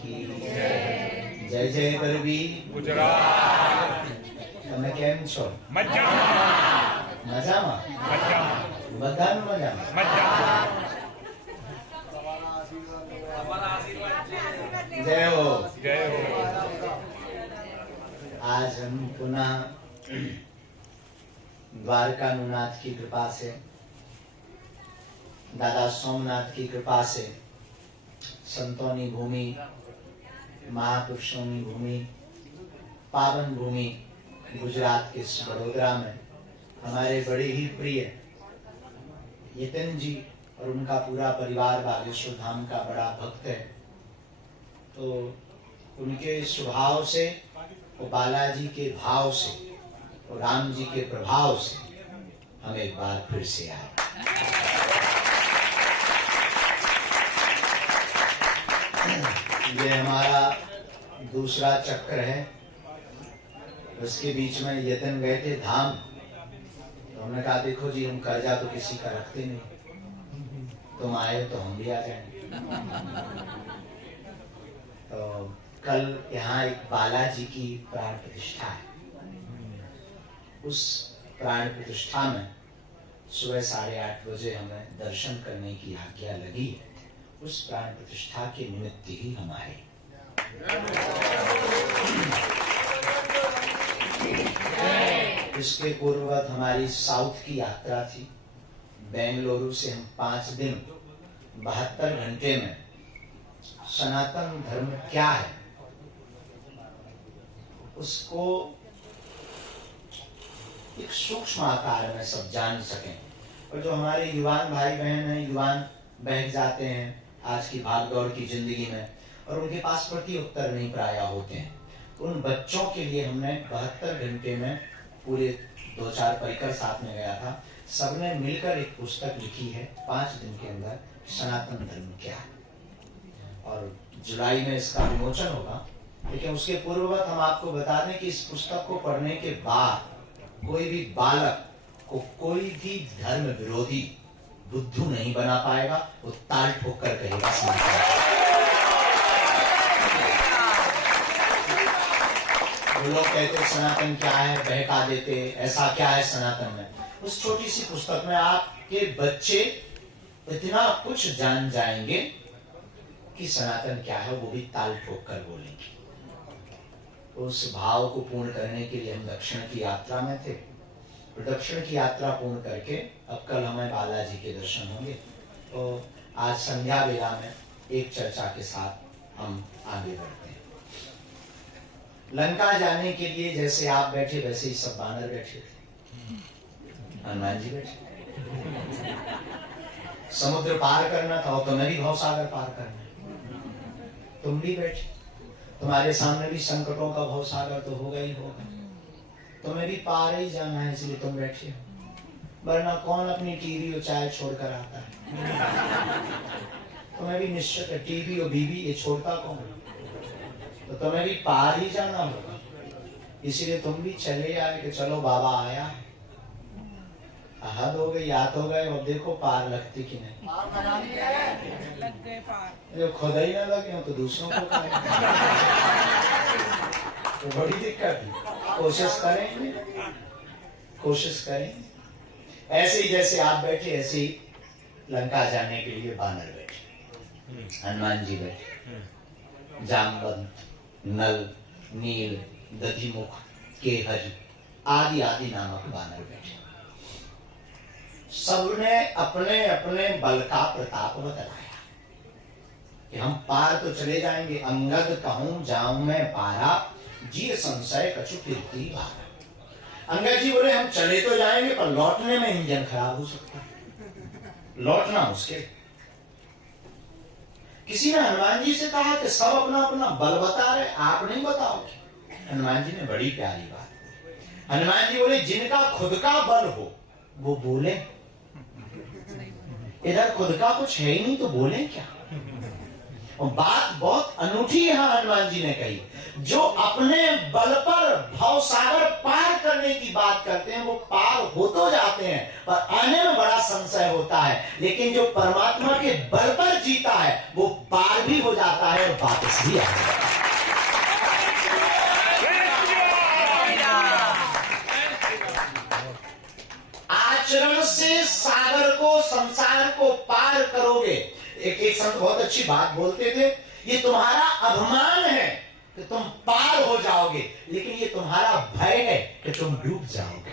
की जय जय गरबी ગુજરાત। તમે કેમ છો? મજામાં। મજામાં? મજામાં। બધાનું મજામાં? મજામાં। जय हो जय हो। आज हम पुनः द्वारकानुनाथ की कृपा से, दादा सोमनाथ की कृपा से, संतों की भूमि, महापुरुषों की भूमि, पावन भूमि गुजरात के इस वडोदरा में हमारे बड़े ही प्रिय यतिन जी और उनका पूरा परिवार बागेश्वर धाम का बड़ा भक्त है। तो उनके स्वभाव से और बालाजी के भाव से और राम जी के प्रभाव से हम एक बार फिर से आए। ये हमारा दूसरा चक्र है। उसके बीच में यतिन गए थे धाम, तो हमने कहा देखो जी, हम कर्जा तो किसी का रखते नहीं, तुम आए तो हम भी आ जाएंगे। तो कल यहाँ एक बालाजी की प्राण प्रतिष्ठा है। उस प्राण प्रतिष्ठा में सुबह 8:30 बजे हमें दर्शन करने की आज्ञा लगी है। उस प्राण प्रतिष्ठा के निमित्त ही हम आए। इसके पूर्ववत हमारी साउथ की यात्रा थी। बेंगलुरु से हम 5 दिन 72 घंटे में सनातन धर्म क्या है उसको एक सूक्ष्म आकार में सब जान सकें। और जो हमारे युवान भाई बहन हैं, युवान बह जाते हैं आज की भागदौड़ की जिंदगी में और उनके पास प्रति उत्तर नहीं प्राय होते हैं, उन बच्चों के लिए हमने 72 घंटे में पूरे 2-4 परिकर साथ में गया था, सबने मिलकर एक पुस्तक लिखी है 5 दिन के अंदर, सनातन धर्म क्या है। और जुलाई में इसका विमोचन होगा। लेकिन उसके पूर्ववत हम आपको बता दें कि इस पुस्तक को पढ़ने के बाद कोई भी बालक को कोई भी धर्म विरोधी बुद्धू नहीं बना पाएगा। वो ताल ठोक कर कहेगा सनातन। वो लोग कहते सनातन क्या है, बहका देते ऐसा क्या है सनातन में। उस छोटी सी पुस्तक में आपके बच्चे इतना कुछ जान जाएंगे कि सनातन क्या है, वो भी ताल ठोक कर बोलेंगे। उस भाव को पूर्ण करने के लिए हम दक्षिण की यात्रा में थे। दक्षिण की यात्रा पूर्ण करके अब कल हमें बालाजी के दर्शन होंगे। तो आज संध्या वेला में एक चर्चा के साथ हम आगे बढ़ते हैं। लंका जाने के लिए जैसे आप बैठे वैसे ही सब बानर बैठे थे, हनुमान जी बैठे। समुद्र पार करना था और तुम्हें भी भवसागर पार करना, तुम भी बैठे। तुम्हारे सामने भी संकटों का भवसागर तो होगा ही होगा, तुम्हें भी पार ही जाना है, इसलिए तुम बैठे हो। वरना कौन अपनी टीवी और चाय छोड़कर आता है? तुम्हें भी निश्चित है टीवी और बीवी ये छोड़ता कौन? तो तुम्हें भी पार ही जाना होगा, इसलिए तुम भी चले आए कि चलो बाबा आया है। हद हो गई, याद हो गए। अब देखो पार लगती कि नहीं, लग गए पार। जो खुद ही ना लगे हो तो दूसरों को तो बड़ी दिक्कत है। कोशिश करें, कोशिश करें। ऐसे ही जैसे आप बैठे ऐसे ही लंका जाने के लिए बानर बैठे, हनुमान जी बैठे, जामवंत, नल, नील, दधिमुख, केहरी आदि आदि नामक बानर बैठे। सबने अपने अपने बल का प्रताप बतलाया कि हम पार तो चले जाएंगे। अंगद कहूं जाऊं मैं पारा, जी संशय कछु कीर्ति बारा। अंगद जी बोले हम चले तो जाएंगे पर लौटने में इंजन खराब हो सकता है, लौटना मुश्किल। किसी ने हनुमान जी से कहा कि सब अपना अपना बल बता रहे, आप नहीं बताओगे। हनुमान जी ने बड़ी प्यारी बात। हनुमान जी बोले जिनका खुद का बल हो वो बोले, इधर खुद का कुछ है ही नहीं तो बोले क्या। और बात बहुत अनूठी यहां हनुमान जी ने कही, जो अपने बल पर भवसागर पार करने की बात करते हैं वो पार हो तो जाते हैं, पर आने में बड़ा संशय होता है। लेकिन जो परमात्मा के बल पर जीता है वो पार भी हो जाता है और वापस भी आ जाता है। आचरण से सागर को, संसार को पार करोगे। एक संत बहुत अच्छी बात बोलते थे, ये तुम्हारा अभिमान है कि तुम पार हो जाओगे, लेकिन ये तुम्हारा भय है कि तुम डूब जाओगे।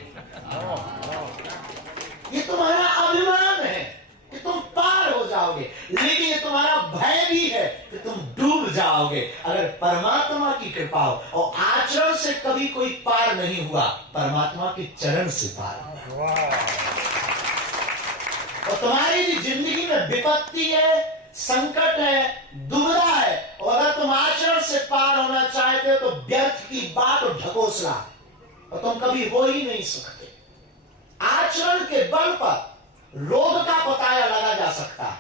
ये तुम्हारा अभिमान है कि तुम पार हो जाओगे, लेकिन ये तुम्हारा भय भी है कि तुम डूब जाओगे। अगर परमात्मा की कृपा हो, और आचरण से कभी कोई पार नहीं हुआ, परमात्मा के चरण से पार हुआ। और तुम्हारी भी जिंदगी में विपत्ति है, संकट है, दुविधा है, और अगर तुम आचरण से पार होना चाहते हो तो व्यर्थ की बात और ढकोसला, और तुम कभी हो ही नहीं सकते। आचरण के बल पर रोग का पताया लगा जा सकता है,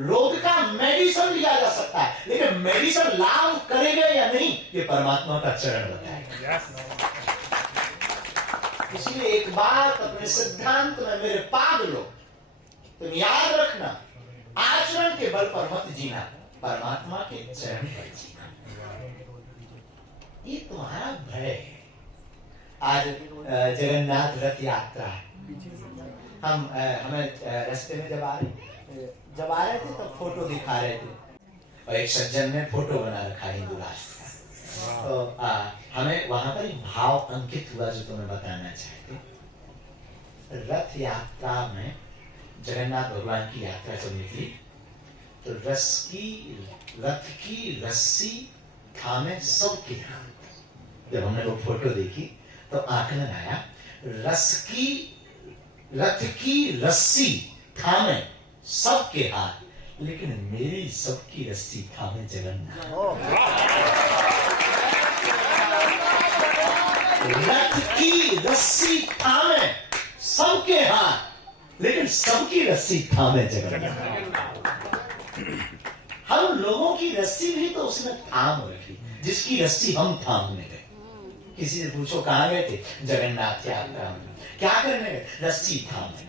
रोग का मेडिसिन लिया जा सकता है, लेकिन मेडिसिन लाभ करेगा या नहीं ये परमात्मा का चरण बताएगा। इसलिए एक बात अपने सिद्धांत में मेरे पाग लो, तुम याद रखना, आचरण के बल पर मत जीना, परमात्मा के चरण पर जीना। ये तुम्हारा भय है। आज जगन्नाथ रथ यात्रा है। हमें रास्ते में जब आ रहे थे तो फोटो दिखा रहे थे, और एक सज्जन ने फोटो बना रखा हिंदू राष्ट्र का। तो हमें वहां पर एक भाव अंकित हुआ जो तुम्हें बताना चाहते। रथ यात्रा में जगन्नाथ भगवान की यात्रा जब निकली तो रथ की रस्सी थामे सबके हाथ। जब हमने वो फोटो देखी तो आकलन आया, रथ की रस्सी थामे सबके हाथ, लेकिन मेरी सबकी रस्सी थामे जगन्नाथ। रथ की रस्सी थामे सबके हाथ, लेकिन सबकी रस्सी थामे जगन्नाथ। हम लोगों की रस्सी भी तो उसने थाम रखी, जिसकी रस्सी हम थामने गए। किसी से पूछो कहां गए थे? जगन्नाथ यात्रा में। क्या करने गए? रस्सी थामे।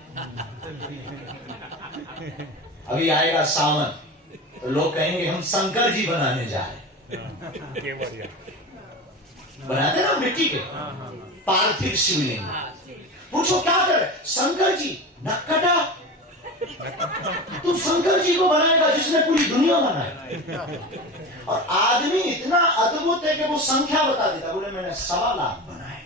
अभी आएगा सावन तो लोग कहेंगे हम शंकर जी बनाने जा रहे। बनाते ना मिट्टी के पार्थिव शिवलिंग। पूछो क्या करे? शंकर जी नक्कटा, तू शंकर जी को बनाएगा जिसने पूरी दुनिया बनाई। और आदमी इतना अद्भुत है कि वो संख्या बता देता, बोले मैंने 1.25 लाख बनाए।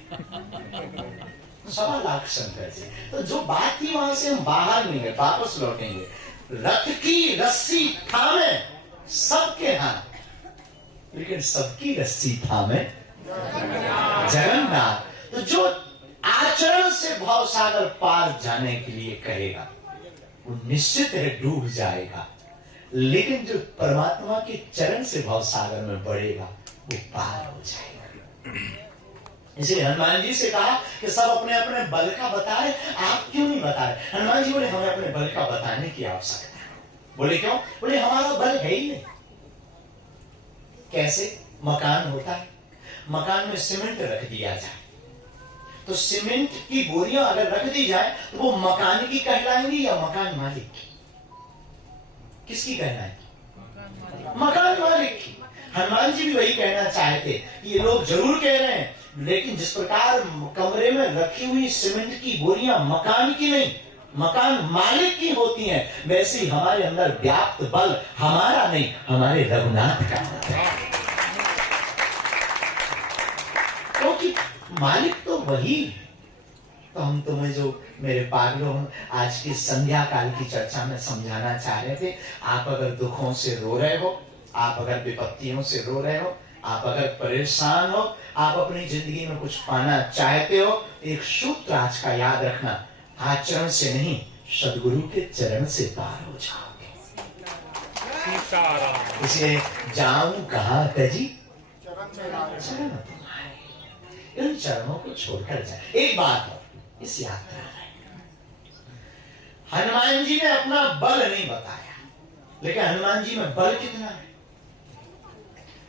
1.25 लाख शंकर जी। तो जो बात थी वहां से हम बाहर नहीं गए, वापस लौटेंगे। रथ की रस्सी थामे सबके हाथ, लेकिन सबकी रस्सी थामे जगन्नाथ। तो जो आचरण से भाव सागर पार जाने के लिए कहेगा वो निश्चित है डूब जाएगा, लेकिन जो परमात्मा के चरण से भाव सागर में बढ़ेगा वो पार हो जाएगा। इसलिए हनुमान जी से कहा कि सब अपने अपने बल का बता रहे, आप क्यों नहीं बता रहे? हनुमान जी बोले हमें अपने बल का बताने की आवश्यकता है। बोले क्यों? बोले हमारा बल है ही नहीं। कैसे? मकान होता है, मकान में सीमेंट रख दिया जाए तो सीमेंट की बोरियां अगर रख दी जाए तो वो मकान की कहलाएंगी या मकान मालिक की? किसकी कहलाएंगी? मकान मालिक की। हनुमान जी भी वही कहना चाहते। ये लोग जरूर कह रहे हैं, लेकिन जिस प्रकार कमरे में रखी हुई सीमेंट की बोरियां मकान की नहीं, मकान मालिक की होती हैं, वैसे ही हमारे अंदर व्याप्त बल हमारा नहीं, हमारे रघुनाथ का होता है। क्योंकि मालिक तो वही। तो हम तुम्हें जो मेरे पागलों आज की संध्या काल की चर्चा में समझाना चाह रहे थे, आप अगर दुखों से रो रहे हो, आप अगर विपत्तियों से रो रहे हो, आप अगर परेशान हो, आप अपनी जिंदगी में कुछ पाना चाहते हो, एक सूत्र आज का याद रखना, आचरण से नहीं सदगुरु के चरण से पार हो जाओगे। इसलिए जाऊं कहां तजी? चरण तुम्हारे। इन चरणों को छोड़कर जाए। एक बात हो, इस यात्रा में हनुमान जी ने अपना बल नहीं बताया, लेकिन हनुमान जी में बल कितना है?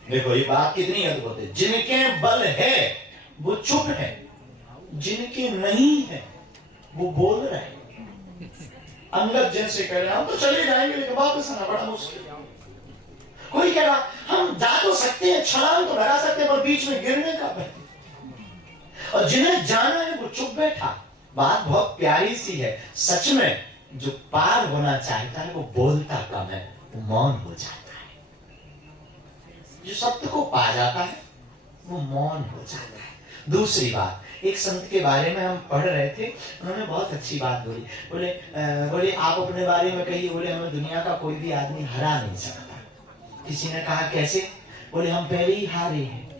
देखो ये बात कितनी अद्भुत है। जिनके बल है वो चुप है, जिनके नहीं है वो बोल रहे हैं। अंगद जैसे कह रहे हैं हम तो चले जाएंगे लेकिन वापस आना बड़ा मुश्किल। कोई कह रहा हम जा तो सकते हैं, छलांग तो लगा सकते हैं, पर बीच में गिरने का भय। और जिन्हें जाना है वो चुप बैठा। बात बहुत प्यारी सी है। सच में जो पार होना चाहता है वो बोलता कम है, वो मौन हो जाता है। जो सत्य को पा जाता है वो मौन हो जाता है। दूसरी बात, एक संत के बारे में हम पढ़ रहे थे, उन्होंने बहुत अच्छी बात बोली। बोले आप अपने बारे में कहिए। बोले हमें दुनिया का कोई भी आदमी हरा नहीं सकता। किसी ने कहा कैसे? बोले हम पहले ही हारे हैं।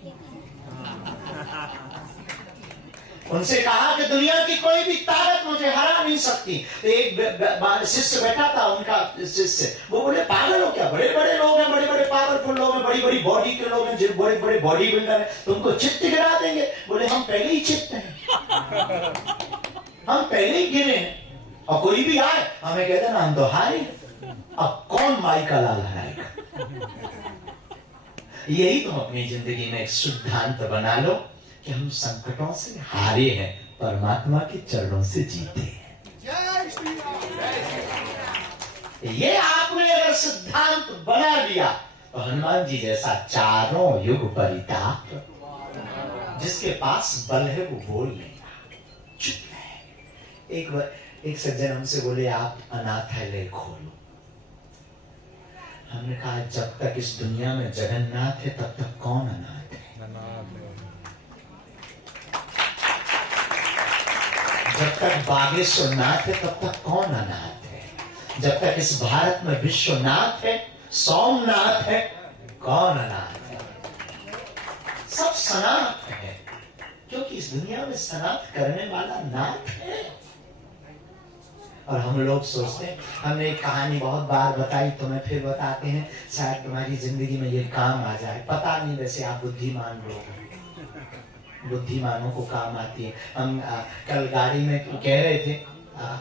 उनसे कहा कि दुनिया की कोई भी ताकत मुझे हरा नहीं सकती। तो एक शिष्य बैठा था, उनका शिष्य, वो बोले पागल हो क्या? बड़े बड़े लोग हैं, बड़े बड़े पावरफुल लोग हैं, बड़ी बड़ी बॉडी के लोग हैं, जो बड़े बड़े बॉडी बिल्डर हैं, तुमको चित्त गिरा देंगे। बोले हम पहले ही चित्त हैं, हम पहले ही गिरे हैं। और कोई भी आए हमें कहते ना हम तो हारे, अब कौन माई का लाल हराएगा। यही तुम अपनी जिंदगी में एक सिद्धांत बना लो कि हम संकटों से हारे हैं, परमात्मा के चरणों से जीते हैं। ये आपने अगर सिद्धांत बना लिया तो हनुमान जी जैसा चारों युग परिताप, जिसके पास बल है वो बोल लेगा, चुप है। एक सज्जन हमसे बोले आप अनाथालय खोलो। हमने कहा जब तक इस दुनिया में जगन्नाथ है तब तक कौन अनाथ है? जब तक बागेश्वर नाथ है तब तक कौन अनाथ है? जब तक इस भारत में विश्वनाथ है, सोमनाथ है, कौन अनाथ है? सब सनाथ है, क्योंकि इस दुनिया में सनाथ करने वाला नाथ है। और हम लोग सोचते हैं, हमने एक कहानी बहुत बार बताई, तुम्हें फिर बताते हैं, शायद तुम्हारी जिंदगी में ये काम आ जाए। पता नहीं, वैसे आप बुद्धिमान लोग हैं, बुद्धिमानों को काम आती है। हम कल गाड़ी में कह रहे थे,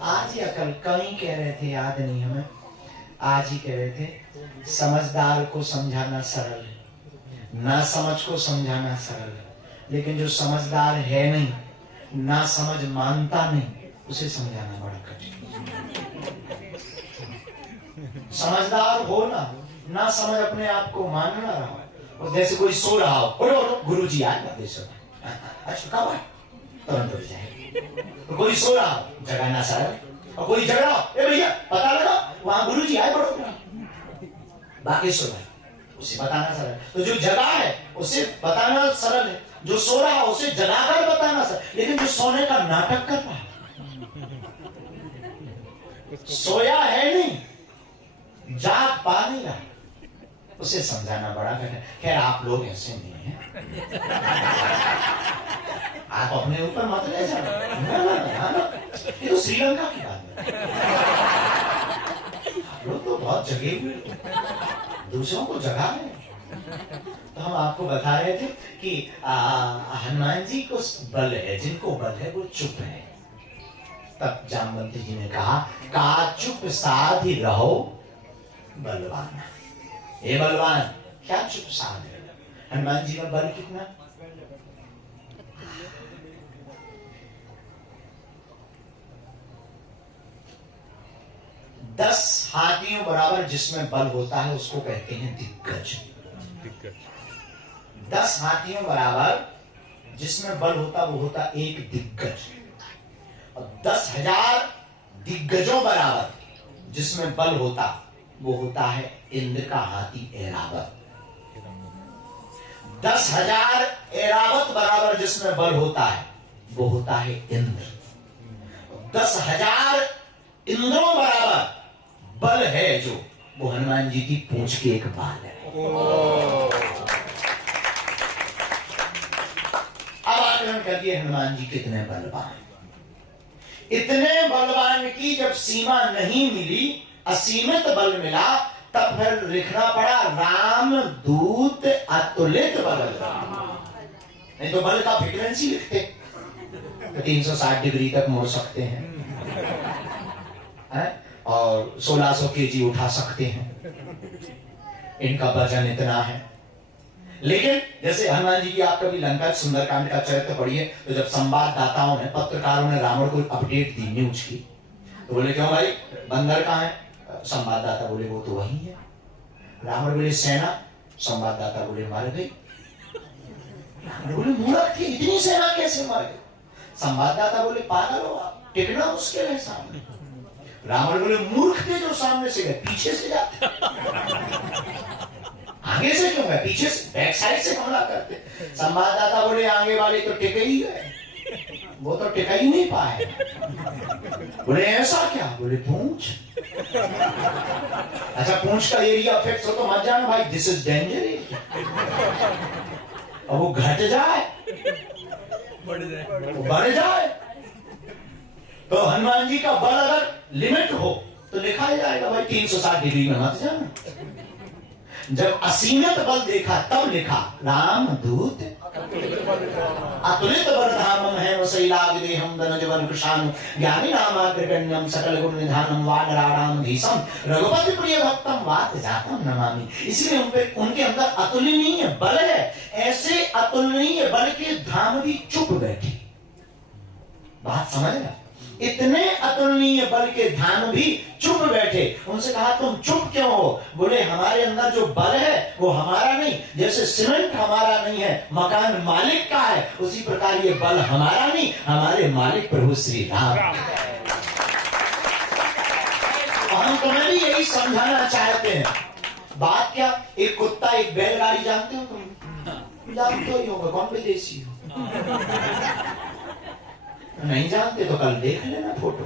आज या कल कहीं कह रहे थे, याद नहीं हमें, आज ही कह रहे थे, समझदार को समझाना सरल है, ना समझ को समझाना सरल है, लेकिन जो समझदार है नहीं, ना समझ मानता नहीं, उसे समझाना बड़ा कठिन। समझदार हो ना समझ अपने आप को मानना रहा। और जैसे कोई सो रहा हो, उठो गुरुजी आए ना, अच्छा कब आए, तुरंत उठ जाए। तो कोई सो रहा हो, जगाना सरल। और कोई जग रहा हो, ए भैया पता लगा वहां गुरुजी आए, पढ़ो बाकी सो रहा, उसे बताना सरल। तो जो जगा है उसे बताना सरल है, जो सो रहा है उसे जगाकर बताना सरल। लेकिन जो सोने का नाटक कर रहा है, सोया है नहीं, जाग पा नहीं रहा, उसे समझाना बड़ा कठिन। खैर आप लोग ऐसे नहीं हैं, आप अपने ऊपर मत ले जाना। ये तो श्रीलंका की बात है, आप लोग तो बहुत जगे हुए, दूसरों को जगा रहे। तो हम आपको बता रहे थे कि हनुमान जी को बल है, जिनको बल है वो चुप है। तब जामवंत जी ने कहा का चुप साधि रहो बलवान। हे बलवान, क्या चुप साध है? हनुमान जी में बल कितना? दस हाथियों बराबर जिसमें बल होता है उसको कहते हैं दिग्गज। 10 हाथियों बराबर जिसमें बल होता वो होता एक दिग्गज। और 10,000 दिग्गजों बराबर जिसमें बल होता वो होता है इंद्र का हाथी ऐरावत। 10,000 ऐरावत बराबर जिसमें बल होता है वो होता है इंद्र। 10,000 इंद्रों बराबर बल है जो, वो हनुमान जी की पूंछ के एक बाल है। अब आकलन करिए हनुमान जी कितने बलवान। इतने बलवान की जब सीमा नहीं मिली, असीमित बल मिला, तब फिर लिखना पड़ा राम दूत अतुलित बल। नहीं तो बल का फ्रीक्वेंसी लिखते तो 360 डिग्री तक मोड़ सकते हैं, और 1600 केजी उठा सकते हैं, इनका वजन इतना है। लेकिन जैसे हनुमान जी की आप कभी लंका सुंदरकांड का चरित्र पढ़िए, तो जब संवाददाताओं ने, पत्रकारों ने रावण को अपडेट दी न्यूज की, तो बोले क्यों भाई बंदर कहाँ है? संवाददाता बोले वो तो वही है। रावण बोले सेना, संवाददाता बोले मर गई। रावण बोले मूर्ख थी, इतनी सेना कैसे मर गई? संवाददाता बोले पागल हो आप, टिकना मुश्किल है सामने। रावण बोले मूर्ख थे जो सामने से गए, पीछे से जाते, आगे से क्यों गए? पीछे से, बैक साइड से हमला करते। संवाददाता बोले आगे वाले तो टिके ही गए, वो तो टिका ही नहीं पाए। बोले ऐसा क्या? बोले पूंछ। अच्छा पूंछ का एरिया फिक्स हो तो मत जाना भाई, दिस इज डेंजर एरिया। और वो घट जाए, बढ़ जाए, तो हनुमान जी का बल अगर लिमिट हो तो लिखा ही जाएगा भाई 360 डिग्री में मत जाना। जब असीमित बल देखा तब लिखा रामदूत अतुलित बलधामम है वसैलाग देहम धनुज बल कृशानु ज्ञानी नामाग्रगण्यम सकल गुण निधानम वानराणाम धीसम रघुपति प्रिय भक्तम वात जातम नमामि। इसलिए उनके अंदर अतुलनीय बल है। ऐसे अतुलनीय बल के धाम भी चुप बैठे। बात समझ रहे? इतने अतुलनीय बल के ध्यान भी चुप बैठे। उनसे कहा तुम चुप क्यों हो? बोले हमारे अंदर जो बल है वो हमारा नहीं, जैसे सीमेंट हमारा नहीं है, मकान मालिक का है, उसी प्रकार ये बल हमारा नहीं, हमारे मालिक प्रभु श्री राम। हम तुम्हें भी यही समझाना चाहते हैं। बात क्या, एक कुत्ता एक बैलगाड़ी जानते हो तुम? जानते ही होगा, कौन विदेशी हो? नहीं जानते तो कल देख लेना फोटो,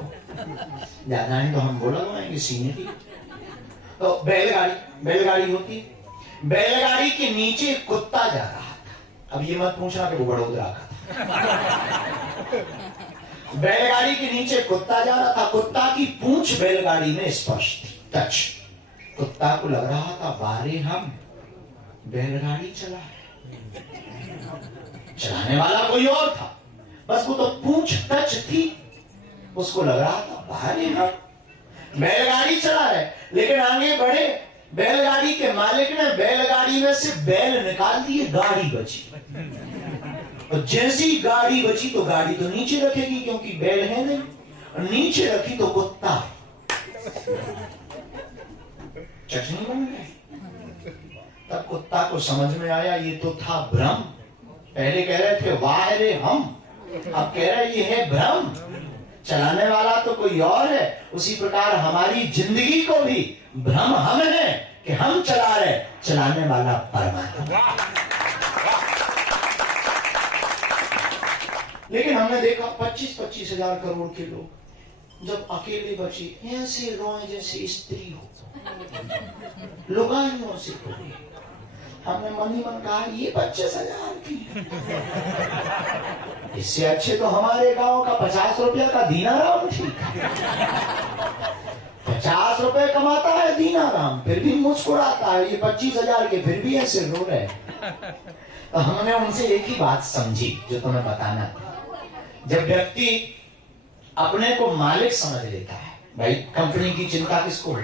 ज्यादा नहीं तो हम बोला बनाएंगे सीने की। तो बैलगाड़ी होती, बैलगाड़ी के नीचे कुत्ता जा रहा था। अब ये मत पूछना कि वो बड़ोदरा का था। बैलगाड़ी के नीचे कुत्ता जा रहा था, कुत्ता की पूंछ बैलगाड़ी में स्पर्श थी, टच। कुत्ता को लग रहा था बारे हम बैलगाड़ी चला है, चलाने वाला कोई और था, बस वो तो पूंछ टच थी, उसको लग रहा था भारी हम बैलगाड़ी चला रहे। लेकिन आगे बढ़े, बैलगाड़ी के मालिक ने बैलगाड़ी में से बैल निकाल दिए, गाड़ी बची। और जैसी गाड़ी बची तो गाड़ी तो नीचे रखेगी क्योंकि बैल है नहीं, और नीचे रखी तो कुत्ता, चटनी बन गई। तब कुत्ता को समझ में आया ये तो था भ्रम। पहले कह रहे थे वाह रे हम, अब कह रहे ये है भ्रम, चलाने वाला तो कोई और है। उसी प्रकार हमारी जिंदगी को भी भ्रम हम है कि हम चला रहे, चलाने वाला परमात्मा। लेकिन हमने देखा 25-25 हजार करोड़ के लोग जब अकेले बचे, ऐसे रोए जैसे स्त्री हो, लुगाइयों से पूरी। हमने मन ही मन कहा ये 25 हजार की, इससे अच्छे तो हमारे गांव का 50 रुपया का दीनाराम ठीक है। 50 रुपए कमाता है दीनाराम, फिर भी मुस्कुराता है, ये 25 हजार के फिर भी ऐसे रो रहे। तो हमने उनसे एक ही बात समझी जो तुम्हें बताना था। जब व्यक्ति अपने को मालिक समझ लेता है, भाई कंपनी की चिंता किसको होती?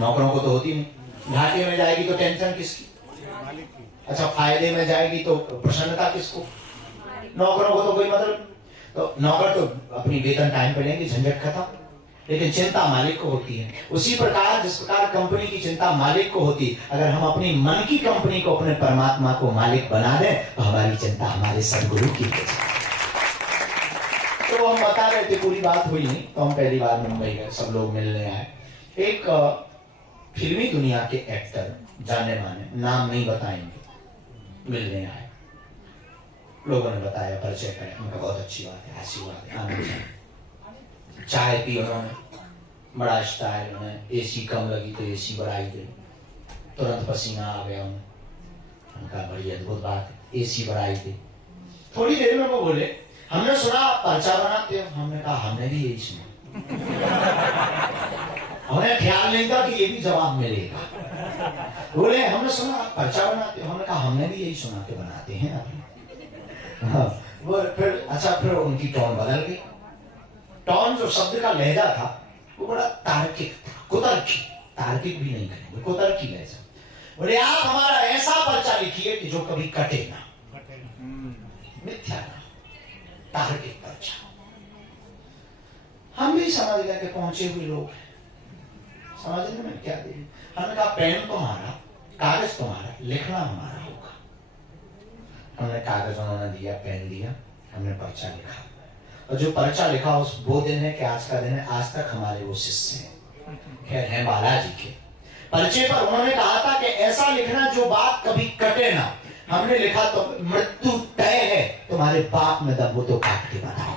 नौकरों को तो होती नहीं। घाटे में जाएगी तो टेंशन किसकी? अच्छा फायदे में जाएगी तो प्रसन्नता किसको? नौकरों को तो कोई मतलब, तो नौकर तो अपनी वेतन टाइम पे लेंगे, झंझट खत्म। लेकिन चिंता मालिक को होती है। उसी प्रकार जिस प्रकार कंपनी की चिंता मालिक को होती, अगर हम अपनी मन की कंपनी को, अपने परमात्मा को मालिक बना दें तो हमारी चिंता हमारे सदगुरु की हो जाए। तो हम बता रहे थे, पूरी बात हुई नहीं, तो हम पहली बार मुंबई गए, सब लोग मिलने आए। एक फिल्मी दुनिया के एक्टर, जाने माने, नाम नहीं बताएंगे, मिलने आए। लोगों ने बताया, परिचय करें, उनका बहुत अच्छी बात है, ऐसी बात है, आना चाहिए। चाय पी उन्होंने, बड़ा स्टाइल, उन्हें एसी कम लगी तो एसी बढ़ाई दे, तुरंत पसीना आ गया उन्हें। उनका बड़ी अद्भुत बात है, एसी बढ़ाई दे। थोड़ी देर में वो बोले हमने सुना आप पर्चा बनाते हो। हमने कहा हमने भी यही सुना। हमें ख्याल नहीं था कि ये भी जवाब मिलेगा। बोले हमने सुना आप पर्चा बनाते हो। हमने कहा हमने भी यही सुना के बनाते हैं अभी। हाँ, वो फिर अच्छा, फिर उनकी टोन बदल गई। टोन, जो शब्द का लहजा था वो बड़ा तार्किक था, कुतर्की। तार्किक भी नहीं करेंगे, कुतर्की लहजा। बोले आप हमारा ऐसा ऐसा पर्चा लिखिए कि जो कभी कटे ना, मिथ्या ना, तार्किक पर्चा। हम भी समझ गए कि पहुंचे हुए लोग हैं, समझने में क्या देरी। हमने कहा पेन तुम्हारा, कागज तुम्हारा, लिखना हमारा होगा। हमने कागज उन्होंने दिया, पेन दिया, हमने पर्चा लिखा। और जो पर्चा लिखा उस वो दिन है कि आज का दिन है, आज तक हमारे वो शिष्य हैं, खैर हैं बालाजी के। पर्चे पर उन्होंने कहा था कि ऐसा लिखना जो बात कभी कटे ना। हमने लिखा तो मृत्यु तय है, तुम्हारे बाप में दम हो तो काट के बताओ।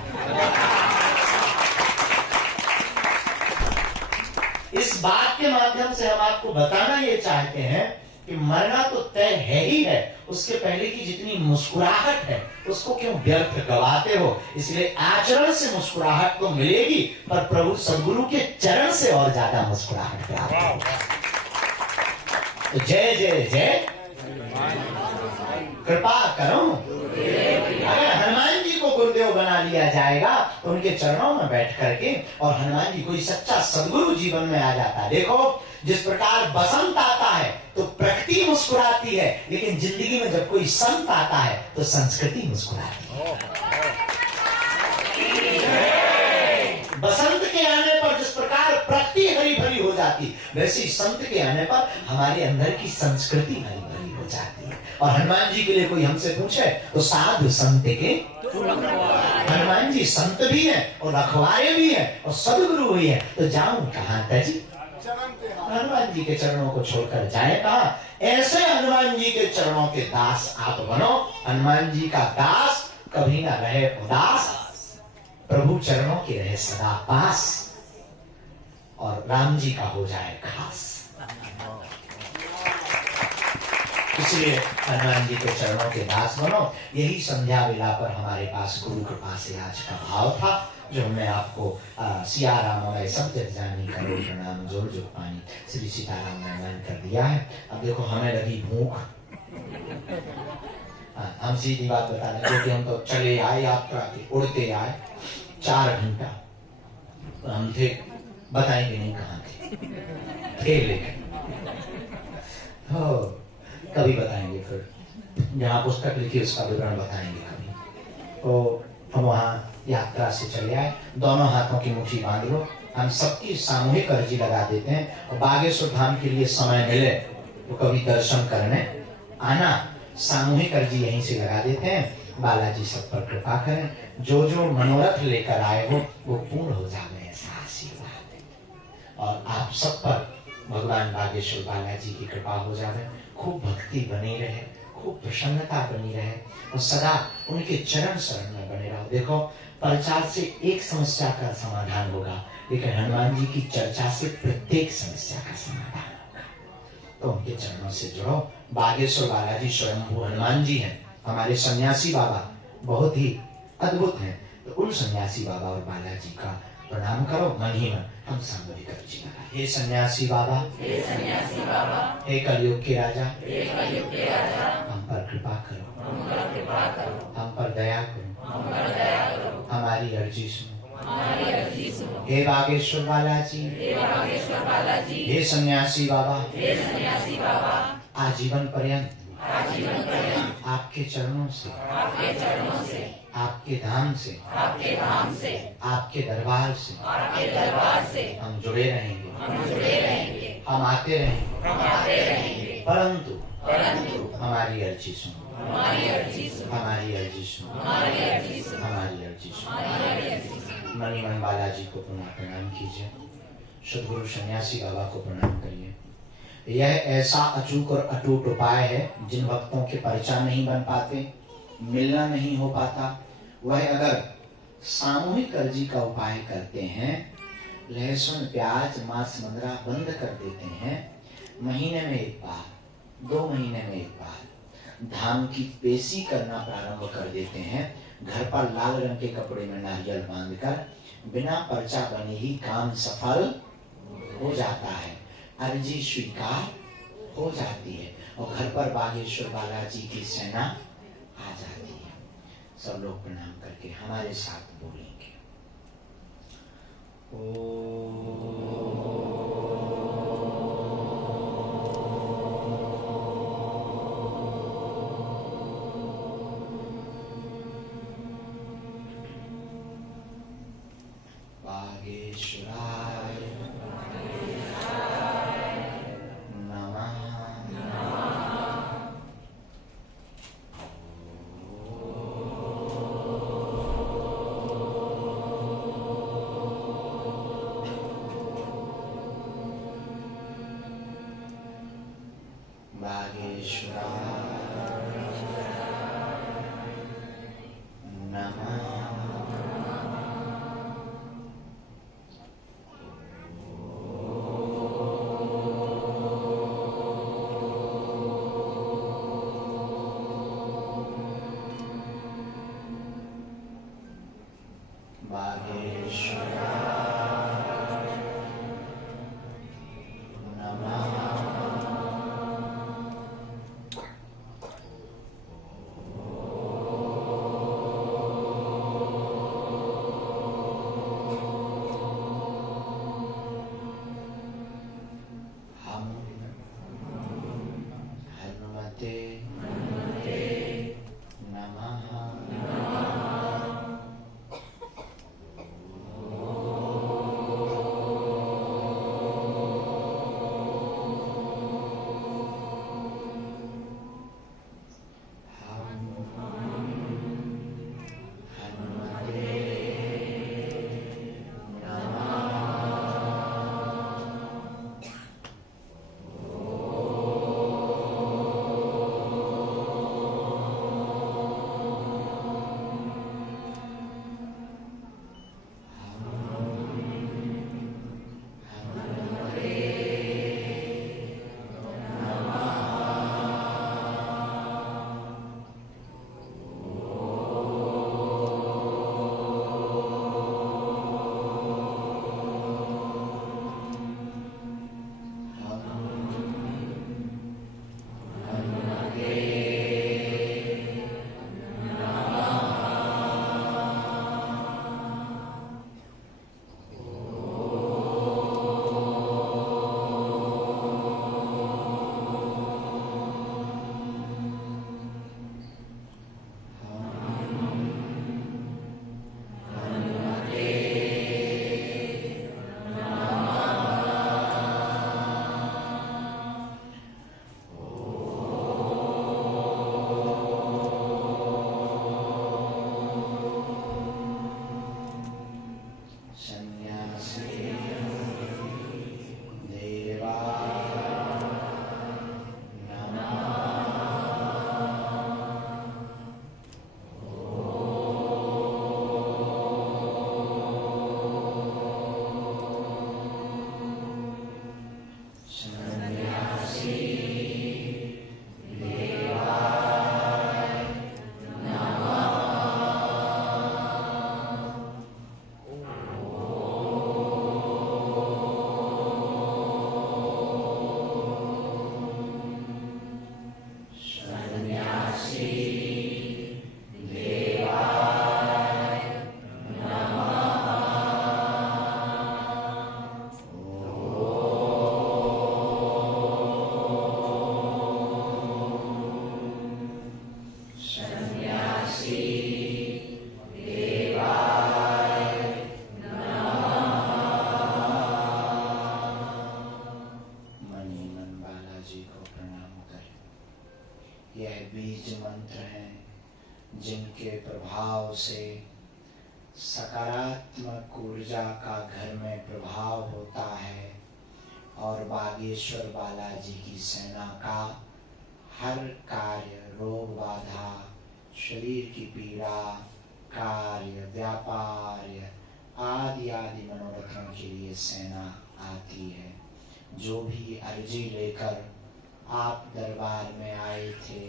इस बात के माध्यम से हम आपको बताना ये चाहते हैं कि मरना तो तय है ही है, उसके पहले की जितनी मुस्कुराहट है उसको क्यों व्यर्थ गवाते हो। इसलिए आचरण से मुस्कुराहट तो मिलेगी, पर प्रभु सद्गुरु के चरण से और ज्यादा मुस्कुराहट प्राप्त होगी। तो जय जय जय, कृपा करो। अगर हनुमान जी को गुरुदेव बना लिया जाएगा तो उनके चरणों में बैठ करके, और हनुमान जी कोई सच्चा सद्गुरु जीवन में आ जाता है। देखो जिस प्रकार बसंत आता है तो प्रकृति मुस्कुराती है, लेकिन जिंदगी में जब कोई संत आता है तो संस्कृति मुस्कुराती है। बसंत के आने पर जिस प्रकार प्रकृति हरी भरी हो जाती, वैसे ही संत के आने पर हमारे अंदर की संस्कृति हरी भरी हो जाती है। और हनुमान जी के लिए कोई हमसे पूछे तो साधु संत के, हनुमान जी संत भी है और रखवारे भी है और सदगुरु भी है, तो जाऊं कहां तजी। हनुमान जी के चरणों को छोड़कर जाए कहां। ऐसे हनुमान जी के चरणों के दास आप बनो। हनुमान जी का दास कभी ना रहे उदास, प्रभु चरणों के रहे सदा पास, और राम जी का हो जाए खास। इसलिए हनुमान जी के चरणों के दास बनो। यही संध्या वेला पर हमारे पास गुरु कृपा से आज का भाव था, जो हमने आपको सिया राम सब जग जानी करो प्रणाम जोर जो पानी श्री सीताराम ने ऐलान कर दिया है। अब देखो हमें लगी भूख, हम सीधी बात बता रहे, क्योंकि हम तो चले आए यात्रा के, उड़ते आए 4 घंटा, तो हम थे, बताएंगे नहीं कहाँ थे लेकिन कभी बताएंगे, फिर जहाँ पुस्तक लिखी उसका विवरण बताएंगे कभी। तो हम वहाँ यात्रा से चले आए, दोनों हाथों की मुट्ठी बांध लो, हम सबकी सामूहिक अर्जी लगा देते हैं। और बागेश्वर धाम के लिए समय मिले तो कभी दर्शन करने आना, सामूहिक अर्जी यहीं से लगा देते हैं। बालाजी सब पर कृपा करें, जो जो मनोरथ लेकर आए हो वो पूर्ण हो जाए, ऐसा आशीर्वाद है। और आप सब पर भगवान बागेश्वर बालाजी की कृपा हो जाए, खूब भक्ति बनी रहे, खूब प्रसन्नता बनी रहे, और सदा उनके चरण शरण में बने रहो। देखो प्रचार से एक समस्या का समाधान होगा, लेकिन हनुमान जी की चर्चा से प्रत्येक समस्या का समाधान होगा। तो उनके चरणों से जुड़ो। बागेश्वर बालाजी स्वयंभू हनुमान जी हैं, हमारे सन्यासी बाबा बहुत ही अद्भुत हैं। तो उन सन्यासी बाबा और बालाजी का प्रणाम करो। मन ही मन हम सामूहिक अर्जी लगा। हे सन्यासी बाबा, हे कलयुग के राजा, हम पर कृपा करो, हम पर दया करो, हमारी अर्जी सुनो। हे बागेश्वर बालाजी, हे सन्यासी बाबा, आजीवन पर्यंत आपके चरणों से, आपके धाम से, आपके दरबार से हम जुड़े रहेंगे, हम आते रहेंगे, परंतु हमारी अर्जी सुनो, हमारी अर्जी सुनो। मणि मन बालाजी को प्रणाम कीजिए, सद्गुरु सन्यासी बाबा को प्रणाम करिए। यह ऐसा अचूक और अटूट उपाय है, जिन भक्तों के परिचय नहीं बन पाते, मिलना नहीं हो पाता, वह अगर सामूहिक अर्जी का उपाय करते हैं, लहसुन प्याज मांस मंदरा बंद कर देते हैं, महीने में एक बार, 2 महीने में एक बार धाम की पेशी करना प्रारंभ कर देते हैं, घर पर लाल रंग के कपड़े में नारियल बांधकर, बिना पर्चा बने ही काम सफल हो जाता है, अर्जी स्वीकार हो जाती है, और घर पर बागेश्वर बालाजी की सेना आ जाती है। सब लोग प्रणाम करके हमारे साथ बोलेंगे। ओ नमः। जिनके प्रभाव से सकारात्मक ऊर्जा का घर में प्रभाव होता है और बागेश्वर बालाजी की सेना का हर कार्य, रोग बाधा, शरीर की पीड़ा, कार्य, व्यापार आदि आदि मनोरथों के लिए सेना आती है। जो भी अर्जी लेकर आप दरबार में आए थे,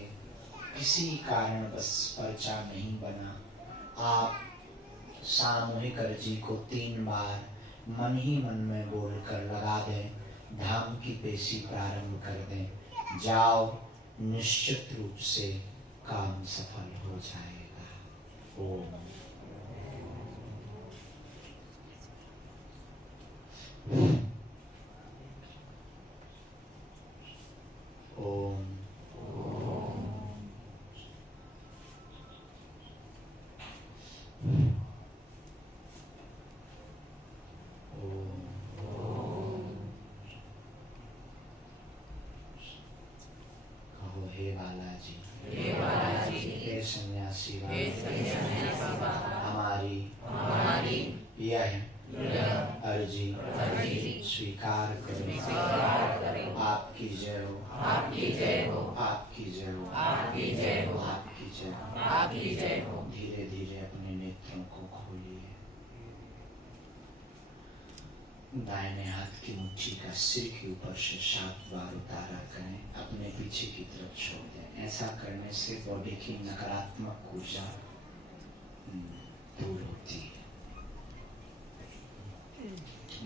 किसी कारण बस पर्चा नहीं बना, आप सामूहिक अर्जी को 3 बार मन ही मन में बोलकर लगा दें, धाम की पेशी प्रारंभ कर दें। जाओ, निश्चित रूप से काम सफल हो जाएगा। ओम। ओम। कहो, हे बालाजी, हे सन्यासी बाबा, हमारी यह अर्जी स्वीकार करें। आप आपकी जय हो, आपकी जय हो, आपकी जय हो, आपकी जय हो, आपकी जय हो, आपकी जय हो। धीरे धीरे अपने नेत्रों को खोलिए। दाहिने हाथ की मुट्ठी का सिर के ऊपर से 7 बार उतारा करें, अपने पीछे की तरफ छोड़ दें। ऐसा करने से बॉडी की नकारात्मक ऊर्जा दूर होती है।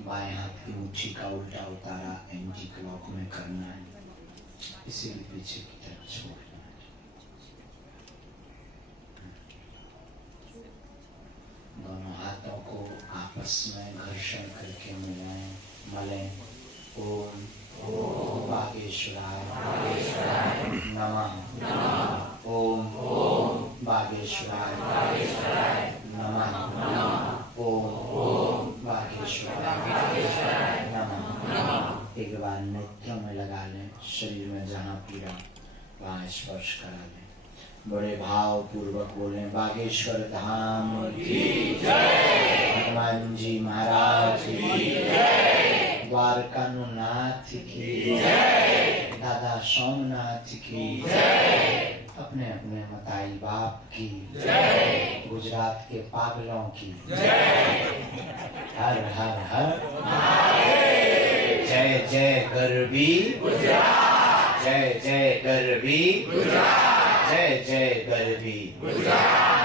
बाएं हाथ की मुट्ठी का उल्टा उतारा एंटी क्लॉक में करना है, इसे भी पीछे की तरफ छोड़ना है। दोनों हाथों को आपस में घर्षण करके मलें। ओम बागेश्वराय नमः। ओम बागेश्वराय नमः। ओम बागेश्वराय नमः। एक बार नेत्रों में लगा लें, शरीर में जहाँ पीड़ा वहाँ स्पर्श करा लें। बड़े भाव पूर्वक बोले, बागेश्वर धाम की जय, हनुमान जी महाराज की जय, द्वारकानुनाथ की जय, दादा सोमनाथ की जय, अपने अपने मताई बाप की जय, गुजरात के पागलों की जय, हर हर हर जय जय गरबी गुजरात, जय जय गरबी गुजरात, जय जय गरबी गुजरात।